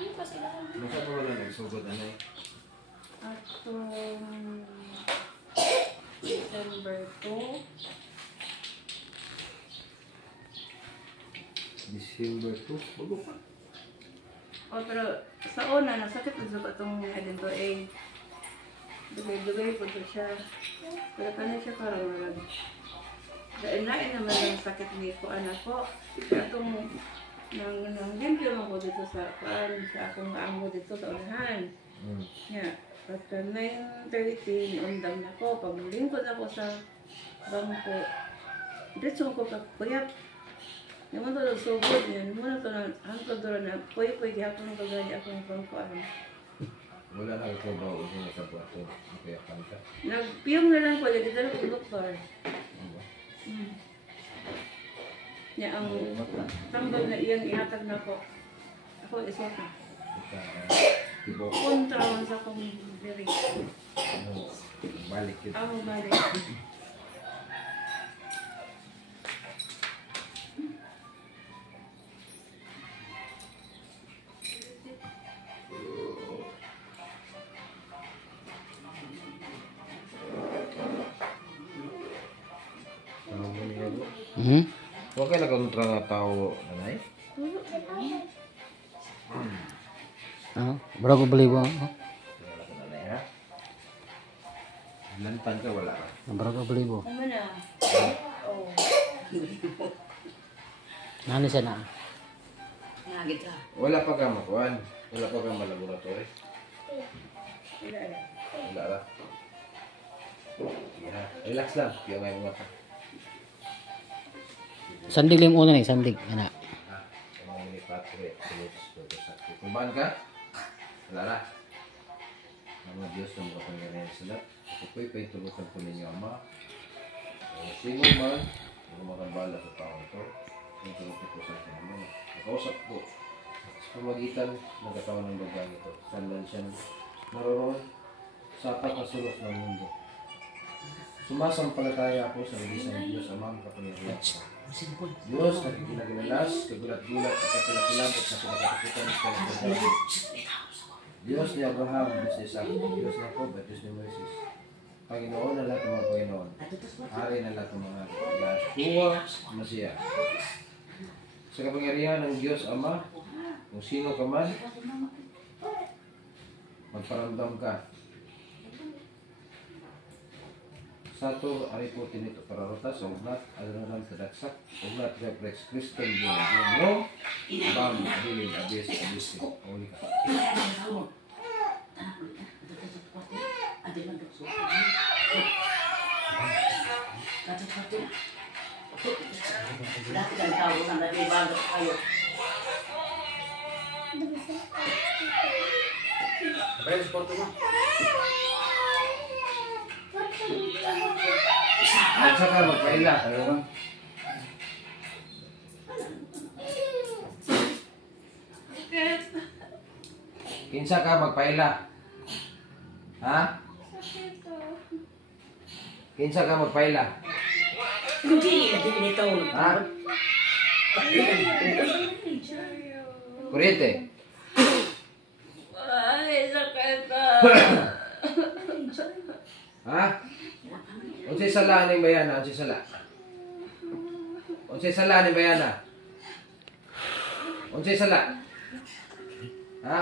Masa pa wala nagsugod na eh? Atong December 2. December 2? Bago pa. Oh, pero sa una, nasakit na sa itong dito eh. Dugay-dugay po ito siya. Pero kanya siya parang marag. Dahil naman ang sakit ni ko anak ko. Kaya itong nang limpyo ako dito sa akong amo dito sa unahan. Yeah. After 9:30, undang na ko. Paglingkod ako sa bangko. Diretso ko kakuyap. Naman ito nagsugod yan. Muna ito na hangtod doon na puy-puy gihapon ko gani akong pangkuan. Wala na ito ba o hindi nakabuhat ito? Nakayakan ka? Nagpiyong na lang ko. Dito na akong doktor. Ano ba? Ya, ang tambal na iyang ihatag na ko. Ako isa ka. Tipo, Kontra man sa akong diri. balik yun. Ako balik. Huwag kayo nagkontra nga tao, nanay? Berapa beli bang? Wala ka nanay, ha? Lantan ka, wala ka. Berapa beli bang? Ano na? Oh. Nani siya na? Nagit ka. Wala pa ka makuhan. Wala pa ka malaboratory. Wala na. Wala ka. Sige ha. Relax lang. Kaya may mga ka. Sandig lang una nih, sandig. Ana. Ha? Kung mga minipatre, sakit. Kumbaan ka? Wala na. Ang mga Diyos na mga pangyarihan sila. Ako'y paitulukan po ninyo, Ama. Sino man, ang makabala sa taong ito, yung tulungan po sa akin, Ama. Nakausap po sa pamagitan ng katawan ng bagang ito. Saan man siya naroon sa pagkasulok ng mundo. Sumasampalataya ako sa nagisang Diyos, Ama, makapangyarihan. Diyos na kinaginalas, kagulat-gulat at kapilapilambot sa pinakatakutan ng pinagdadaan. Diyos ni Abraham, Diyos ni Isaac, Diyos ni Jacob, at Diyos ni Moises. Panginoon na lahat ng mga Panginoon. Hari na lahat ng mga Yahshua, Masiya. Sa kapangyarihan ng Diyos Ama, kung sino ka man, magparamdam ka. Satu ari po tinito pararotas, ugnat, alunan kadaksak, ugnat reflex Kristen no, bam, abilin, abis, uli ka. Dati kan tahu kan dari bago kayo. Apa yang sport mo? At saka magpaila, ano ba? Kinsa ka magpaila? Ha? Kinsa ka magpaila? Hindi nito. Ha? Kuryente? Ay, sakit ka. Ha? Unsay sala ning bayana? Unsay sala? Unsay sala ning bayana? Unsay sala? Ha?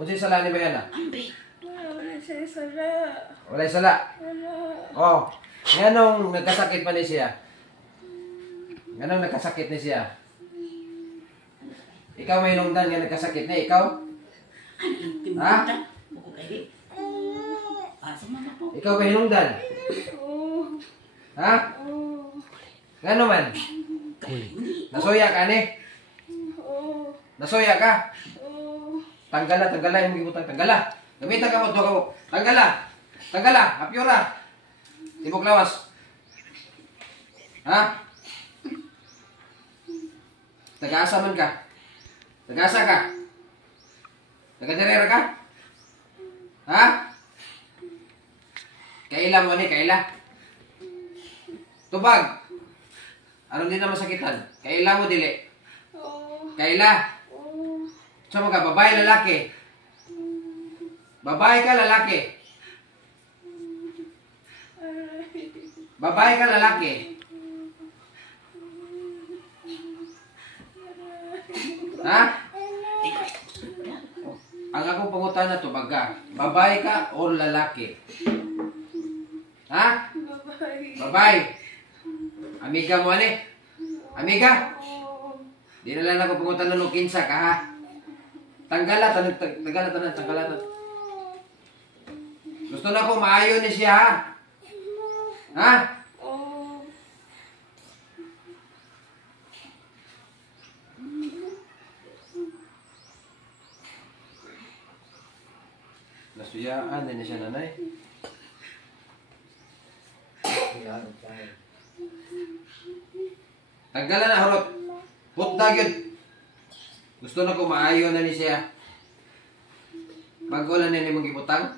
Unsay sala ning bayana? Wala siya sala. Walay sala. Wala. Oh, nganong nagkasakit pa ni siya? Nganong nagkasakit ni siya? Ikaw may nungdan nga nagkasakit na ikaw? Ha? Ikaw may nungdan? Ha? Ngano man? Nasuya ka ni? Nasuya ka? Tanggala yung gibutang tanggala. Gamitan ka mo to ka mo. Tanggala, apyora. Tibok lawas. Ha? Taga-asa man ka? Taga-asa ka? Taga-derera ka? Ha? Kaila mo ni, kaila? Tubag. Anong din na masakitan? Kaila mo dili? Kaila? Sama ka, babae, lalaki? Babae ka, lalaki? Babae ka, lalaki? Ha? Ang akong pangutan na to, baga, babae ka o lalaki? Ha? Babae. Amiga mo, ani? Amiga? Di na lang ako pangutan na kinsa ka, ha? Tanggalat. Gusto na ko maayo ni siya, ha? Ha? Nasuyaan din siya, nanay. Tanggalan na, harot. Hutdag yun. Gusto na ko maayo na ni siya. Bago lang na mong gibutang.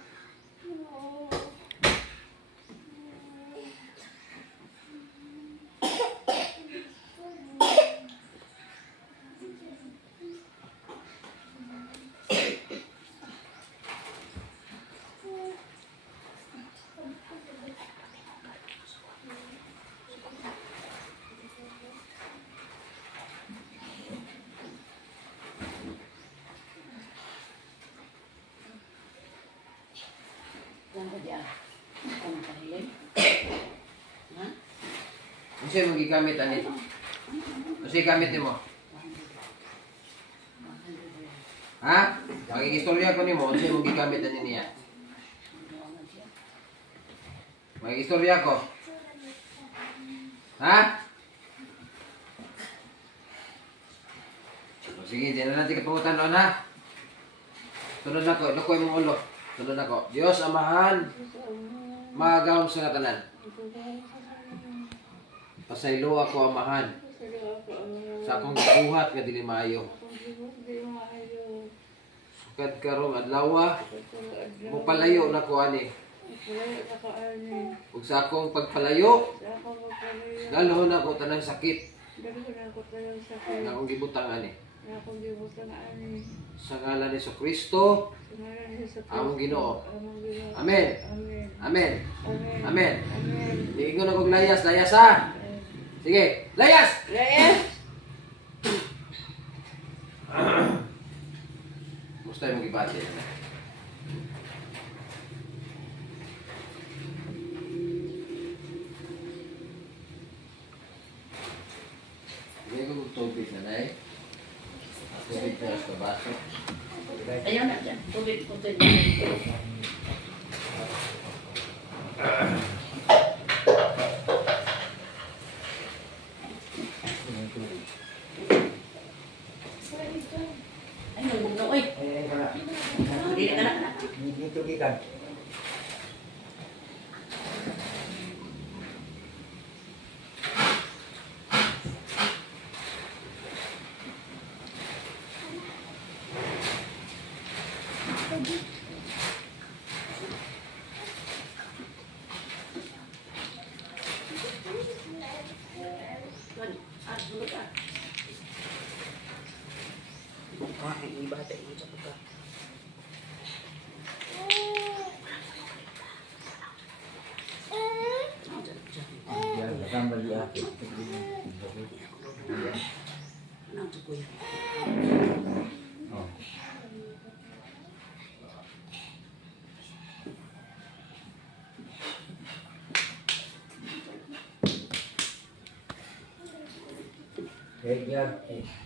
Yan ko diyan. Ano ka hiling? Ha? Ano siya mong gigamit, ani? Ano siya gamit ni mo? Ha? Magiging-istorya ko ni mo. Ano siya mong gigamit, ani niya? Magiging-istorya ko. Ha? O, sige, dyan na natin kapungutan doon, ha? Sunod na ko. Lukoy mong ulo. Sunod na ko. Diyos, Amahan, magawang sa katanan. Pasaylo ako, Amahan, sa akong buhat nga dili maayo. Sukad karong adlaw, mupalayo na ko ani. Ug sa akong pagpalayo, dalo na ko tanang sakit nga akong gibutang ani. Sa ngalan ni Kristo, among Ginoo. Amen. Amen. Amen. Diingon ako layas, ha? Sige, layas! Gusto yung mag-ibati. Hindi ko tubig na na eh. Tubig na sa baso. Ayun na dyan. Tubig ko dyan. Ay, nabog na, oy. Hindi ka na. Tugikan.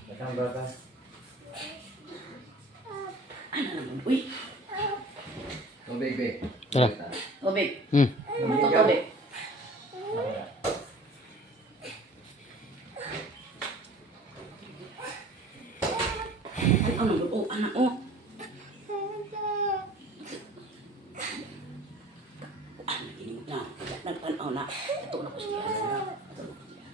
Datang berapa? Uy, Tubig, be. Tara. tubig. Hmm. Ano to tubig? Ay, ano ba? Oh, anak, oh. Naginimot na. Nagtanaw na. Ito na ko siya. Ito na ko siya.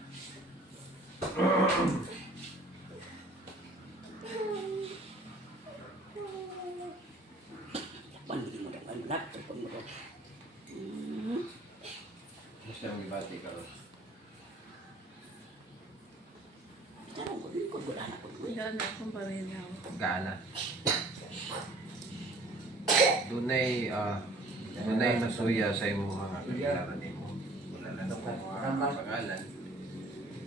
Panigin mo lang. Ano na? Tupon mo lang. Gusto yung mag-ibati ka ron. Ano ko? Wala na ko. Saan akong paminaw? Gana. Dunay masuya sa imong mga kailangan nimo. Wala na daw mga pangalan.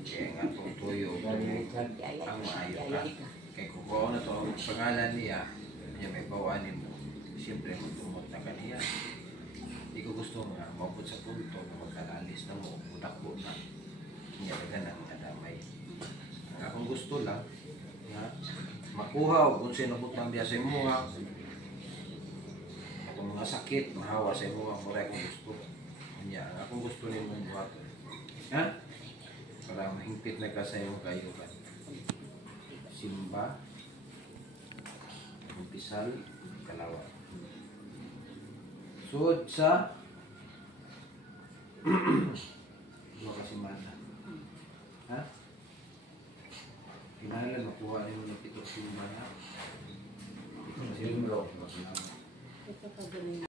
Kaya nga itong tuyo ang maayo ka. Kaya kung kuha na ito ang pangalan niya, niya may bawanin mo. Siyempre magtumot na kaniya. Hindi ko gusto nga mabot sa punto na magkalalis na mo, utak-po na. Niya ka na nadamay. Ang akong gusto lang, nga, makuha o kung sinabot ng biya sa imo nga, itong mga sakit, mahawa sa imo nga, mura akong gusto. Niya, ang akong gusto ni mong buhat. Ha? Para mahingpit na ka sa iyong kayukan. Simba, umpisal, kalawa. Suod sa dua kasimana. Ha? Kinahalan, makuha niyo ng pitong simana. Ito kasi yung bro. Ito ka